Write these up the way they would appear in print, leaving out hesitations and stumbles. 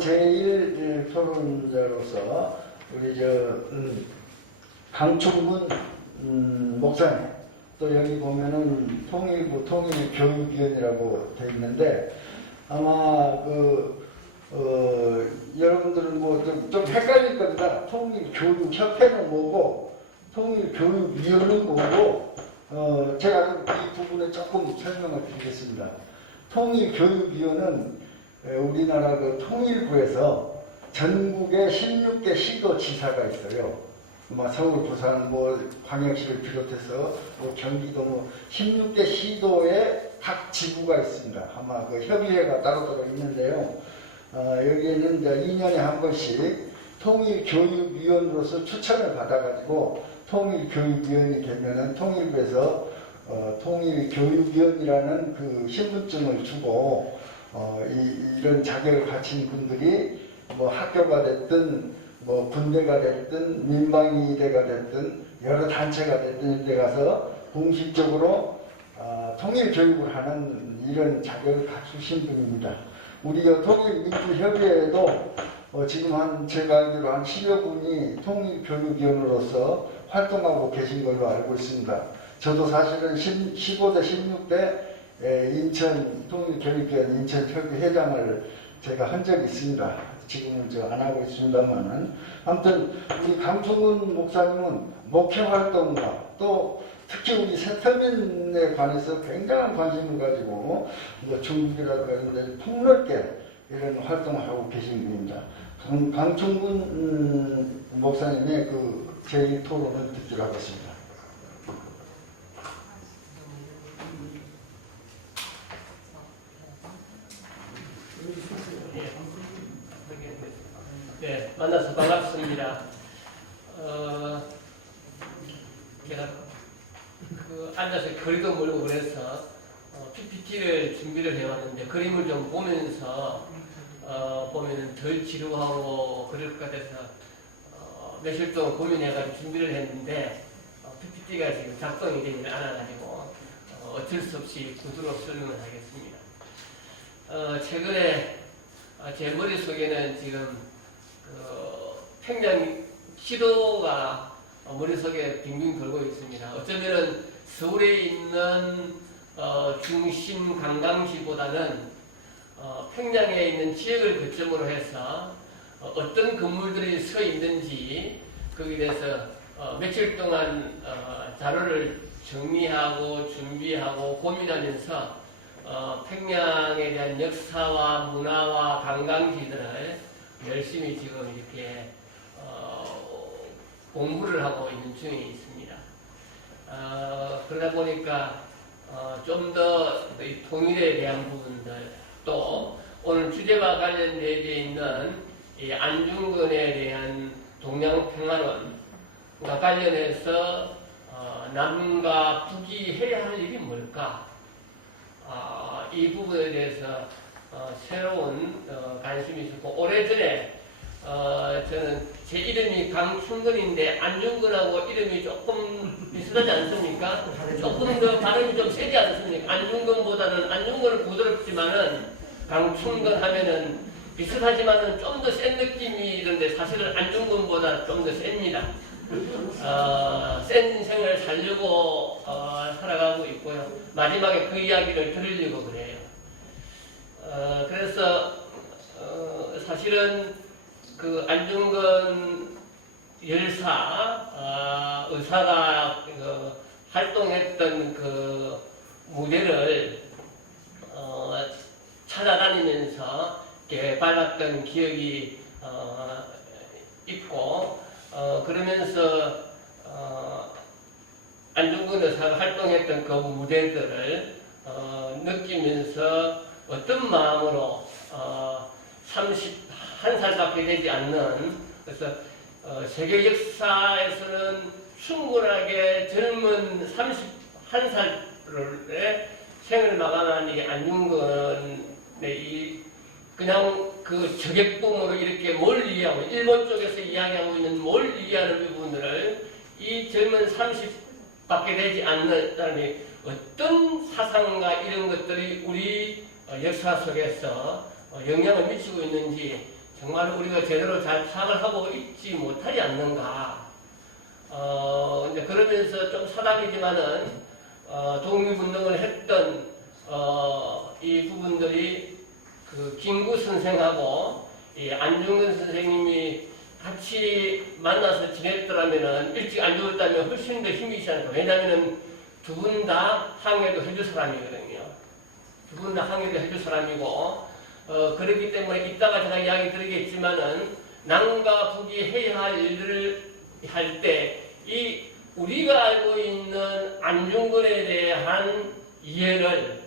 제1 토론자로서 우리 강충군 목사님, 또 여기 보면은 통일부 통일교육위원이라고 되어 있는데, 아마 여러분들은 뭐 좀 헷갈릴 겁니다. 통일교육협회는 뭐고 통일교육위원은 뭐고, 제가 이 부분에 조금 설명을 드리겠습니다. 통일교육위원은 우리나라 통일부에서 전국에 16개 시도지사가 있어요. 서울, 부산, 광역시를 비롯해서 경기도 16개 시도에 각 지부가 있습니다. 아마 협의회가 따로따로 있는데요. 여기에는 이제 2년에 한 번씩 통일교육위원으로서 추천을 받아가지고 통일교육위원이 되면은 통일부에서 통일교육위원이라는 그 신분증을 주고 이런 자격을 가진 분들이 학교가 됐든 군대가 됐든 민방위대가 됐든 여러 단체가 됐든 이런 데 가서 공식적으로 통일교육을 하는 이런 자격을 갖추신 분입니다. 우리 통일민주협의회에도 지금 제가 알기로 한 10여 분이 통일교육위원으로서 활동하고 계신 걸로 알고 있습니다. 저도 사실은 15대 16대 인천 통일교육위원 인천협의회장을 제가 한 적이 있습니다. 지금은 안 하고 있습니다만은, 아무튼 우리 강충군 목사님은 목회활동과 또 특히 우리 세터민에 관해서 굉장한 관심을 가지고 중국이라든가 이런 데 폭넓게 이런 활동을 하고 계신 분입니다. 강충군 목사님의 제1 토론을 듣기로 하겠습니다. 네, 만나서 반갑습니다. 제가 앉아서 거리도 멀고 그래서 PPT를 준비를 해왔는데 그림을 좀 보면서 보면은 덜 지루하고 그럴 것 같아서 며칠 동안 고민해가지고 준비를 했는데 PPT가 지금 작동이 되지 않아가지고 어쩔 수 없이 구두로 설명을 하겠습니다. 최근에 제 머릿속에는 지금 평양 시도가 머릿속에 빙빙 돌고 있습니다. 어쩌면은 서울에 있는 중심 관광지보다는 평양에 있는 지역을 거점으로 해서 어떤 건물들이 서 있는지 거기에 대해서 며칠 동안 자료를 정리하고 준비하고 고민하면서 평양에 대한 역사와 문화와 관광지들을 열심히 지금 이렇게 공부를 하고 있는 중에 있습니다. 그러다 보니까 좀 더 통일에 대한 부분들, 또 오늘 주제와 관련되어 있는 이 안중근에 대한 동양평화론과 관련해서 남과 북이 해야 할 일이 뭘까? 이 부분에 대해서 새로운 관심이 있었고, 오래전에 저는 제 이름이 강충근인데 안중근하고 이름이 조금 비슷하지 않습니까? 조금 더 발음이 좀 세지 않습니까? 안중근보다는, 안중근은 부드럽지만은 강충근 하면은 비슷하지만은 좀 더 센 느낌이 있는데 사실은 안중근보다 좀 더 셉니다. 센 생을 살려고 살아가고 있고요. 마지막에 그 이야기를 들으려고 그래요. 그래서 사실은 안중근 열사 의사가 활동했던 무대를 찾아다니면서 받았던 기억이 있고, 그러면서 안중근 의사가 활동했던 그 무대들을 느끼면서 어떤 마음으로 31살밖에 되지 않는, 그래서 세계 역사에서는 충분하게 젊은 31살의 생을 마감한 이 안중근의 그냥 저격봉으로 이렇게 뭘 이해하고, 일본 쪽에서 이야기하고 있는 뭘 이해하는 부분들을 이 젊은 30밖에 되지 않는 사람이 어떤 사상과 이런 것들이 우리 역사 속에서 영향을 미치고 있는지 정말 우리가 제대로 잘 파악을 하고 있지 못하지 않는가. 이제 그러면서 좀 사담이지만은 독립운동을 했던 이 부분들이 그 김구 선생하고 이 안중근 선생님이 같이 만나서 지냈더라면은 일찍 안 죽었다면 훨씬 더 힘이 있지 않을까. 왜냐면은 두 분 다 항해도 해줄 사람이거든요. 두 분 다 항해도 해줄 사람이고, 그렇기 때문에 이따가 제가 이야기 드리겠지만은 남과 북이 해야 할 일들을 할 때 이 우리가 알고 있는 안중근에 대한 이해를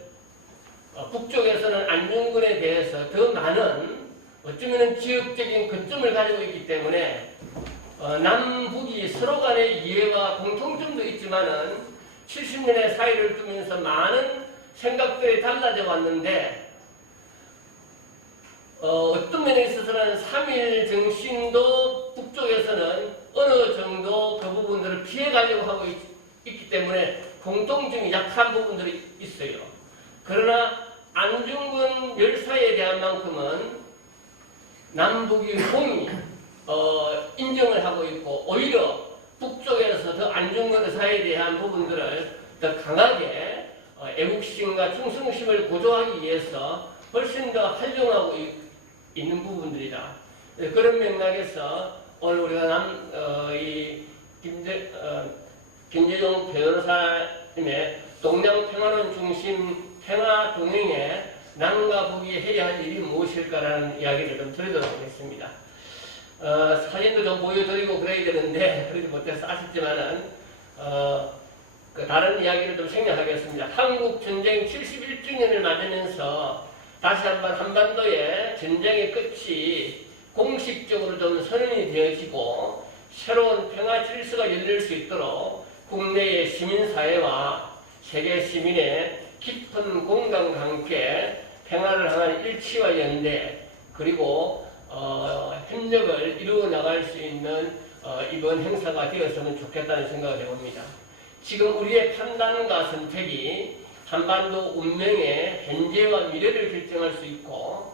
북쪽에서는 안중근에 대해서 더 많은 어쩌면 지역적인 거점을 가지고 있기 때문에 남북이 서로 간의 이해와 공통점도 있지만은 70년의 사이를 두면서 많은 생각들이 달라져 왔는데 어떤 면에 있어서는 3.1 정신도 북쪽에서는 어느 정도 그 부분들을 피해가려고 하고 있기 때문에 공통점이 약한 부분들이 있어요. 그러나 안중근 열사에 대한 만큼은 남북이 공히 인정을 하고 있고 오히려 북쪽에서 더 안중근 의사에 대한 부분들을 더 강하게 애국심과 충성심을 고조하기 위해서 훨씬 더 활용하고 있는 부분들이다. 그런 맥락에서 오늘 우리가 김재용 변호사님의 동양평화론 중심 평화동행에 남과 북이 해야 할 일이 무엇일까라는 이야기를 좀 드리도록 하겠습니다. 사진도 좀 보여드리고 그래야 되는데 그러지 못해서 아쉽지만은 다른 이야기를 좀 생략하겠습니다. 한국 전쟁 71주년을 맞으면서 다시 한번 한반도의 전쟁의 끝이 공식적으로 좀 선언이 되어지고 새로운 평화 질서가 열릴 수 있도록 국내의 시민사회와 세계 시민의 깊은 공감 관계, 평화를 향한 일치와 연대, 그리고 협력을 이루어 나갈 수 있는 이번 행사가 되었으면 좋겠다는 생각을 해봅니다. 지금 우리의 판단과 선택이 한반도 운명의 현재와 미래를 결정할 수 있고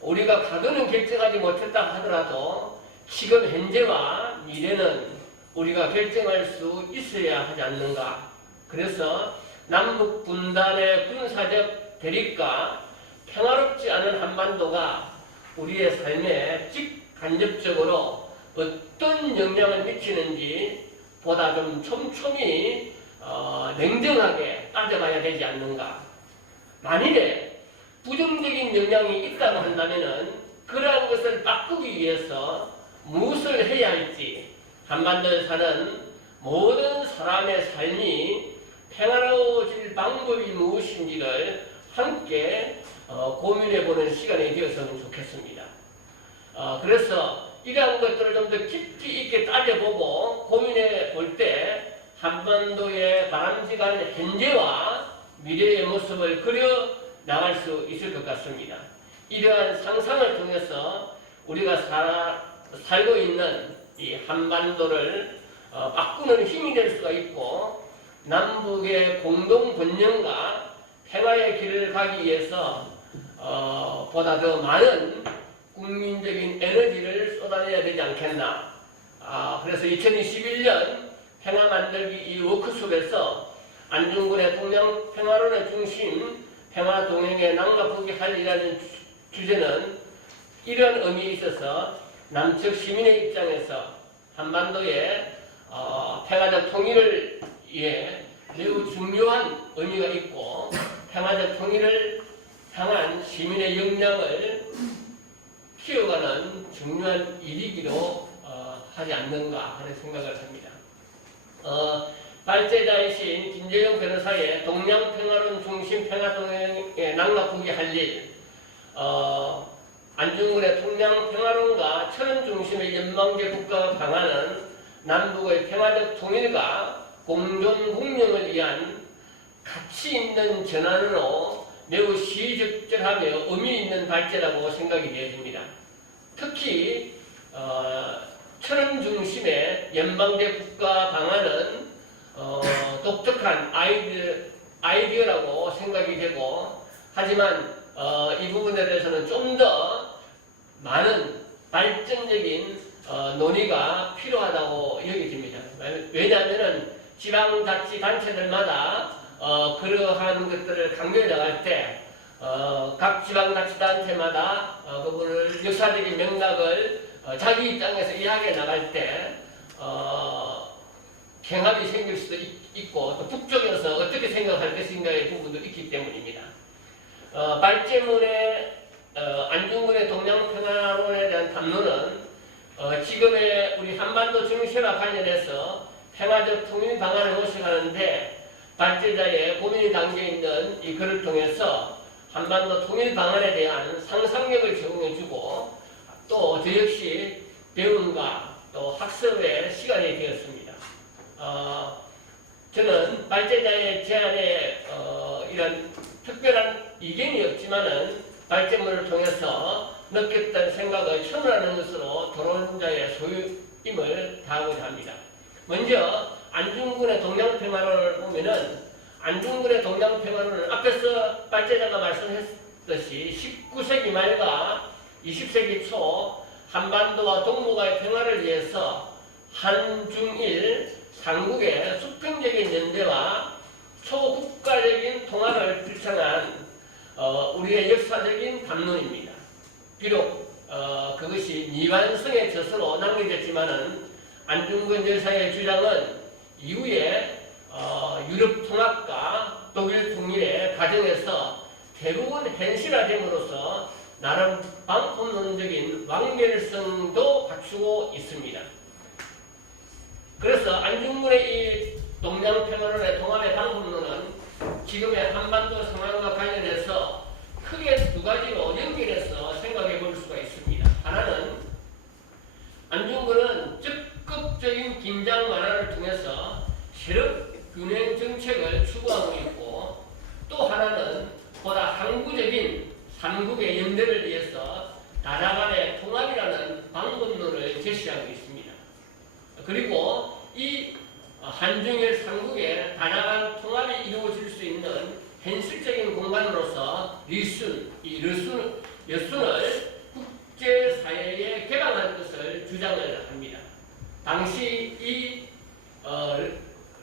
우리가 과거는 결정하지 못했다 하더라도 지금 현재와 미래는 우리가 결정할 수 있어야 하지 않는가. 그래서 남북 분단의 군사적 대립과 평화롭지 않은 한반도가 우리의 삶에 직간접적으로 어떤 영향을 미치는지 보다 좀 촘촘히 냉정하게 따져봐야 되지 않는가. 만일에 부정적인 영향이 있다고 한다면은 그러한 것을 바꾸기 위해서 무엇을 해야 할지 한반도에 사는 모든 사람의 삶이 평화로워질 방법이 무엇인지를 함께 고민해보는 시간이 되었으면 좋겠습니다. 그래서 이러한 것들을 좀 더 깊이 있게 따져보고 고민해 볼 때 한반도의 바람직한 현재와 미래의 모습을 그려 나갈 수 있을 것 같습니다. 이러한 상상을 통해서 우리가 살고 있는 이 한반도를 바꾸는 힘이 될 수가 있고 남북의 공동 번영과 평화의 길을 가기 위해서 보다 더 많은 국민적인 에너지를 쏟아내야 되지 않겠나. 그래서 2021년 평화 만들기 이 워크숍에서 안중근의 동양 평화론의 중심 평화 동행의 남과 북이 할 일이라는 주제는 이런 의미에 있어서 남측 시민의 입장에서 한반도의 평화적 통일을 위해 매우 중요한 의미가 있고 평화적 통일을 향한 시민의 역량을 키워가는 중요한 일이기로 하지 않는가 하는 생각을 합니다. 발제자이신 김재용 변호사의 동양평화론 중심 평화동행의 남과 북이 할 일, 안중근의 동양평화론과 천원 중심의 연방제 국가가 강화하는 남북의 평화적 통일과 공존 공영을 위한 가치 있는 전환으로 매우 시의적절하며 의미 있는 발제라고 생각이 되어집니다. 특히 천원 중심의 연방제 국가 방안은 독특한 아이디어라고 생각이 되고 하지만 이 부분에 대해서는 좀 더 많은 발전적인 논의가 필요하다고 여겨집니다. 왜냐하면 지방자치단체들마다 그러한 것들을 강조해 나갈 때 각 지방자치단체마다 그분을 역사적인 맥락을 자기 입장에서 이야기해 나갈 때 경합이 생길 수도 있고 또 북쪽에서 어떻게 생각할 것인가의 부분도 있기 때문입니다. 발제문의 안중근의 동양평화론에 대한 담론은 지금의 우리 한반도 정세와 관련해서 평화적 통일 방안을 모색하는데 발제자의 고민이 담겨있는 이 글을 통해서 한반도 통일 방안에 대한 상상력을 제공해주고 또 저 역시 배움과 또 학습의 시간이 되었습니다. 저는 발제자의 제안에 이런 특별한 이견이 없지만은 발제문을 통해서 느꼈던 생각을 천언하는 것으로 토론자의 소유임을 다하고자 합니다. 먼저 안중근의 동양평화론을 보면은 안중근의 동양평화론은 앞에서 발제자가 말씀했듯이 19세기 말과 20세기 초 한반도와 동북아의 평화를 위해서 한중일 삼국의 수평적인 연대와 초국가적인 통합을 주창한 우리의 역사적인 담론입니다. 비록 그것이 미완성의 젖으로 남겨졌지만은 안중근 열사의 주장은 이후에 유럽 통합과 독일 통일의 과정에서 대부분 현실화됨으로써 나름 방법론적인 완결성도 갖추고 있습니다. 그래서 안중근의 이 동양평화론의 통합의 방법론은 지금의 한반도 상황과 관련해서 크게 두 가지로 연결해서 생각해 볼 수가 있습니다. 하나는 안중근은 적극적인 긴장 완화를 통해서 세력 균형 정책을 추구하고 있고 또 하나는 보다 항구적인 삼국의 연대를 위해서 나라 간의 통합이라는 방법론을 제시하고 있습니다. 그리고 이 한중일 삼국의 나라 간 통합이 이루어질 수 있는 현실적인 공간으로서 여순을 국제사회에 개방할 것을 주장을 합니다. 당시 이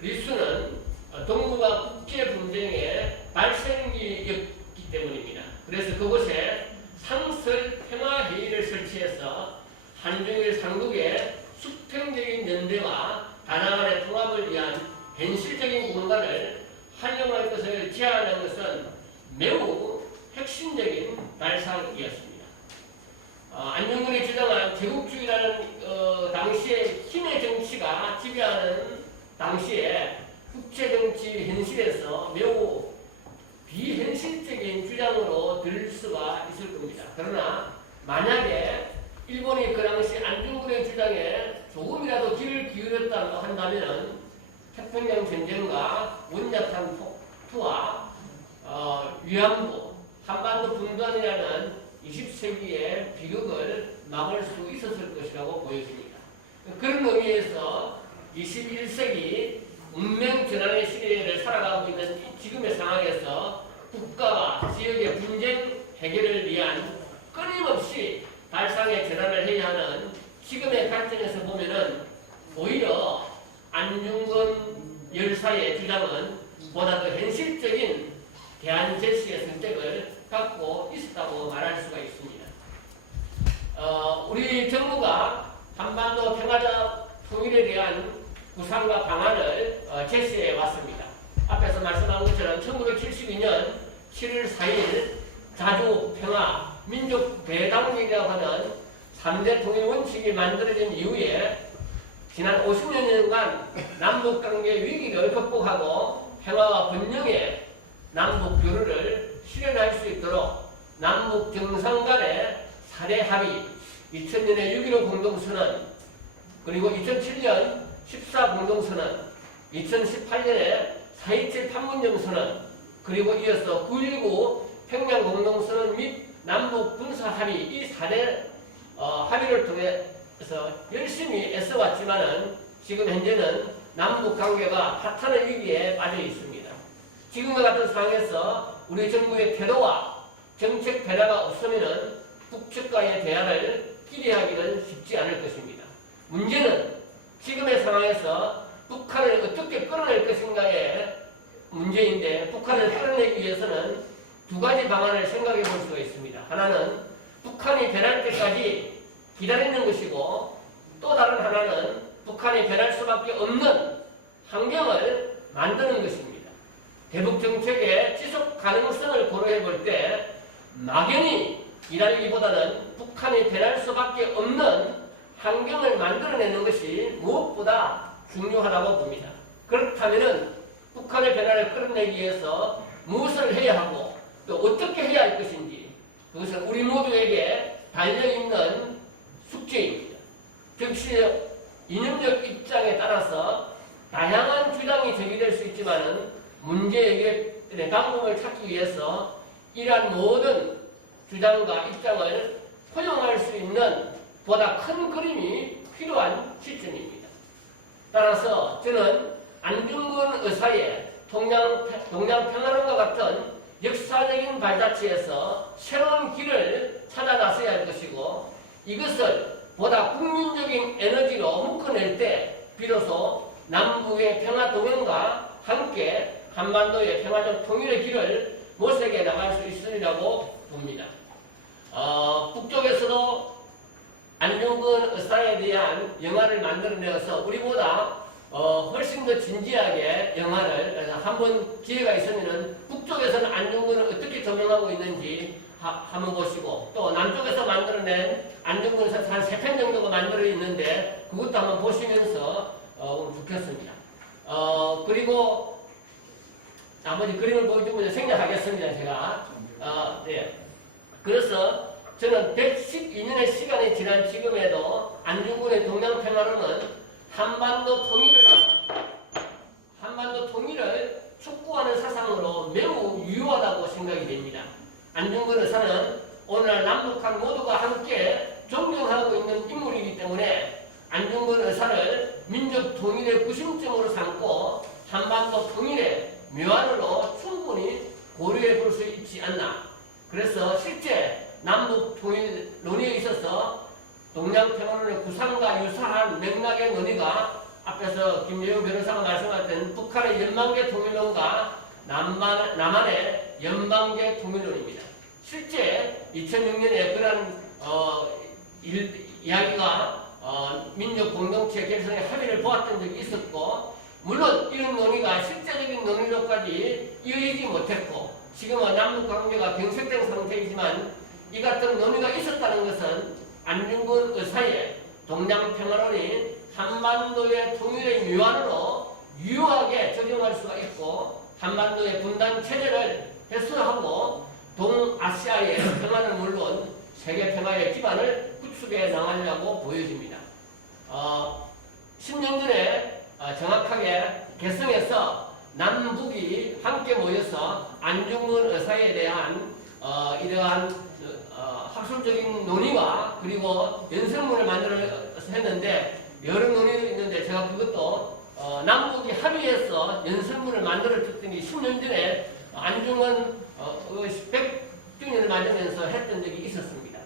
리수는 동북아 국제 분쟁의 발생기였기 때문입니다. 그래서 그곳에 상설 평화회의를 설치해서 한중일 삼국의 수평적인 연대와 나라 간의 통합을 위한 현실적인 공간을 활용할 것을 제안한 것은 매우 핵심적인 발상이었습니다. 안중근이 주장한 제국주의라는 당시의 힘의 정치가 지배하는 당시에 국제정치 현실에서 매우 비현실적인 주장으로 들릴 수가 있을 겁니다. 그러나 만약에 일본이 그 당시 안중근의 주장에 조금이라도 귀를 기울였다고 한다면 태평양 전쟁과 원자탄 폭투와 위안부, 한반도 분단이라는 20세기의 비극을 막을 수 있었을 것이라고 보여집니다. 그런 의미에서 21세기 운명 전환의 시대를 살아가고 있는 지금의 상황에서 국가와 지역의 분쟁 해결을 위한 끊임없이 발상의 전환을 해야 하는 지금의 관점에서 보면은 오히려 안중근 열사의 주장은 보다 더 현실적인 대안 제시의 선택을 갖고 있었다고 말할 수가 있습니다. 우리 정부가 한반도 평화적 통일에 대한 구상과 방안을 제시해 왔습니다. 앞에서 말씀한 것처럼 1972년 7월 4일 자주 평화 민족 대당론이라고 하는 3대 통일 원칙이 만들어진 이후에 지난 50여년간 남북관계 위기를 극복하고 평화와 번영의 남북 교류를 실현할 수 있도록 남북 정상 간의 4대 합의, 2000년의 6.15 공동선언, 그리고 2007년 14 공동선언, 2018년에 4.27 판문점선언, 그리고 이어서 9.19 평양 공동선언 및 남북 군사 합의 이 4대 합의를 통해서 열심히 애써왔지만은 지금 현재는 남북 관계가 파탄의 위기에 빠져 있습니다. 지금과 같은 상황에서 우리 정부의 태도와 정책 변화가 없으면은 북측과의 대화를 기대하기는 쉽지 않을 것입니다. 문제는 지금의 상황에서 북한을 어떻게 끌어낼 것인가의 문제인데, 북한을 끌어내기 위해서는 두 가지 방안을 생각해 볼 수가 있습니다. 하나는 북한이 변할 때까지 기다리는 것이고, 또 다른 하나는 북한이 변할 수밖에 없는 환경을 만드는 것입니다. 대북 정책의 지속 가능성을 고려해 볼 때 막연히 기다리기보다는 북한이 변할 수밖에 없는 환경을 만들어내는 것이 무엇보다 중요하다고 봅니다. 그렇다면 북한의 변화를 끌어내기 위해서 무엇을 해야 하고 또 어떻게 해야 할 것인지, 그것은 우리 모두에게 달려있는 숙제입니다. 즉시 이념적 입장에 따라서 다양한 주장이 제기될 수 있지만 문제의 방법을 찾기 위해서 이러한 모든 주장과 입장을 포용할 수 있는 보다 큰 그림이 필요한 시점입니다. 따라서 저는 안중근 의사의 동양평화론과 같은 역사적인 발자취에서 새로운 길을 찾아 나서야 할 것이고, 이것을 보다 국민적인 에너지로 묶어낼 때 비로소 남북의 평화동맹과 함께 한반도의 평화적 통일의 길을 모색해 나갈 수 있으리라고 봅니다. 북쪽에서도 안중근 의사에 대한 영화를 만들어내어서 우리보다 훨씬 더 진지하게 영화를 한번 기회가 있으면 북쪽에서는 안중근을 어떻게 조명하고 있는지 한번 보시고, 또 남쪽에서 만들어낸 안중근 의사 한 3편 정도가 만들어 있는데 그것도 한번 보시면서 좋겠습니다. 그리고 나머지 그림을 보여주면 생략하겠습니다. 제가 네. 그래서 저는 112년의 시간이 지난 지금에도 안중근의 동양평화론은 한반도 통일을 촉구하는 사상으로 매우 유효하다고 생각이 됩니다. 안중근 의사는 오늘날 남북한 모두가 함께 존경하고 있는 인물이기 때문에 안중근 의사를 민족 통일의 구심점으로 삼고 한반도 통일의 묘안으로 충분히 고려해 볼 수 있지 않나. 그래서 실제 남북 통일 논의에 있어서 동양평화론의 구상과 유사한 맥락의 논의가 앞에서 김예우 변호사가 말씀하셨던 북한의 연방계 통일론과 남한의 연방계 통일론입니다. 실제 2006년에 그런 이야기가 민족 공동체 결성의 합의를 보았던 적이 있었고, 물론 이런 논의가 실제적인 논의로까지 이어지지 못했고 지금은 남북 관계가 경색된 상태이지만, 이 같은 논의가 있었다는 것은 안중근 의사의 동양평화론이 한반도의 통일의 묘안으로 유효하게 적용할 수가 있고, 한반도의 분단 체제를 해소하고 동아시아의 평화는 물론 세계 평화의 기반을 구축해 나가려고 보여집니다. 10년 전에 정확하게 개성에서 남북이 함께 모여서 안중근 의사에 대한 이러한 학술적인 논의와 그리고 연설문을 만들어서 했는데, 여러 논의도 있는데 제가 그것도 남북이 합의해서 연설문을 만들어줬더니 10년 전에 안중근 100주년을 맞으면서 했던 적이 있었습니다.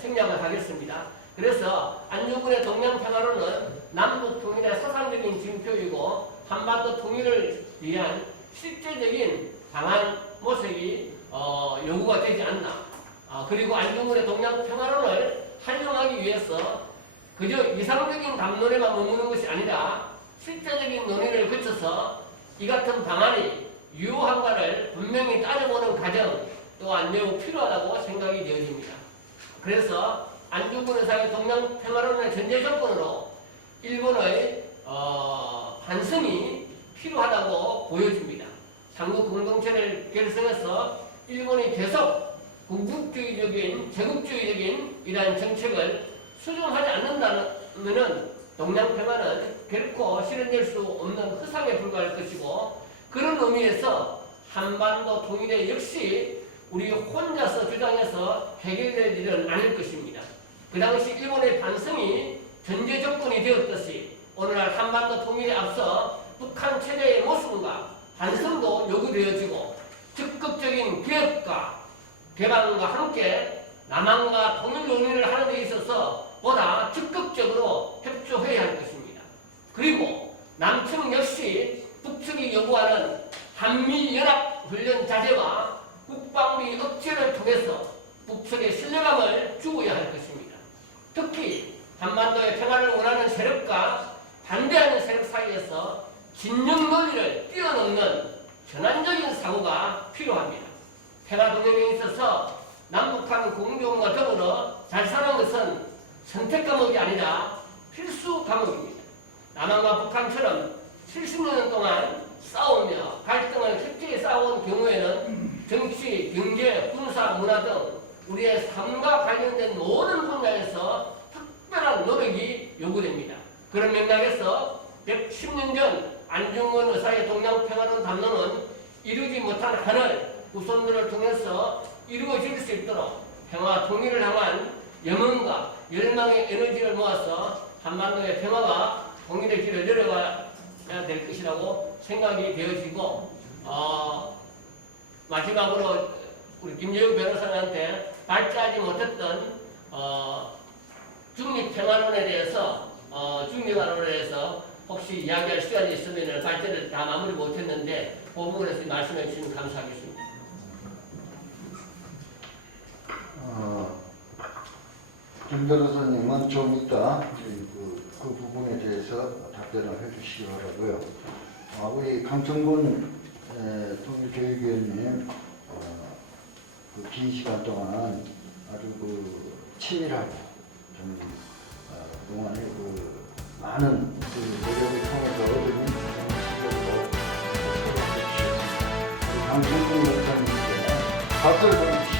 생략을 하겠습니다. 그래서 안중근의 동양평화론은 남북 통일의 사상적인 징표이고 한반도 통일을 위한 실제적인 방안 모색이 요구가 되지 않나. 그리고 안중근의 동양평화론을 활용하기 위해서 그저 이상적인 담론에만 머무는 것이 아니라 실제적인 논의를 거쳐서 이 같은 방안이 유효한가를 분명히 따져보는 과정 또한 매우 필요하다고 생각이 되어집니다. 그래서 안중근 의사의 동양평화론의 전제 조건으로 일본의 반성이 필요하다고 보여집니다. 삼국 공동체를 결성해서 일본이 계속 군국주의적인, 제국주의적인 이러한 정책을 수정하지 않는다면 동양평화는 결코 실현될 수 없는 허상에 불과할 것이고, 그런 의미에서 한반도 통일에 역시 우리 혼자서 주장해서 해결될 일은 아닐 것입니다. 그 당시 일본의 반성이 전제 조건이 되었듯이 오늘날 한반도 통일에 앞서 북한 체제의 모습과 반성도 요구되어지고, 적극적인 개혁과 개방과 함께 남한과 통일 논의를 하는 데 있어서 반드시 한반도의 평화를 원하는 세력과 반대하는 세력 사이에서 진영 논리를 뛰어넘는 전환적인 사고가 필요합니다. 평화 동맹에 있어서 남북한 공존과 더불어 잘 사는 것은 선택 과목이 아니라 필수 과목입니다. 남한과 북한처럼 70년 동안 싸우며 갈등을 켜켜이 싸워온 경우에는 정치, 경제, 군사, 문화 등 우리의 삶과 관련된 모든 분야에서 특별한 노력이 요구됩니다. 그런 맥락에서 110년 전 안중근 의사의 동양평화론 담론은 이루지 못한 한을 후손들을 통해서 이루어질 수 있도록 평화 통일을 향한 염원과 열망의 에너지를 모아서 한반도의 평화와 통일의 길을 내려가야 될 것이라고 생각이 되어지고 마지막으로 우리 김여우 변호사님한테 발제하지 못했던 중립평화론에 대해서 중립평화론에 대해서 혹시 이야기할 시간이 있으면 발제를 다 마무리 못했는데 그 부분에서 말씀해 주시면 감사하겠습니다. 김 변호사님은 좀 이따 그 부분에 대해서 답변을 해주시기 바라고요. 우리 강청군 통일교육위원님 그 긴 시간 동안 아주 그 치밀하고 좀 그동안에 그 많은 그 노력을 통해서 얻은 실력으로 강청군 목사님께 박수를 보내주시기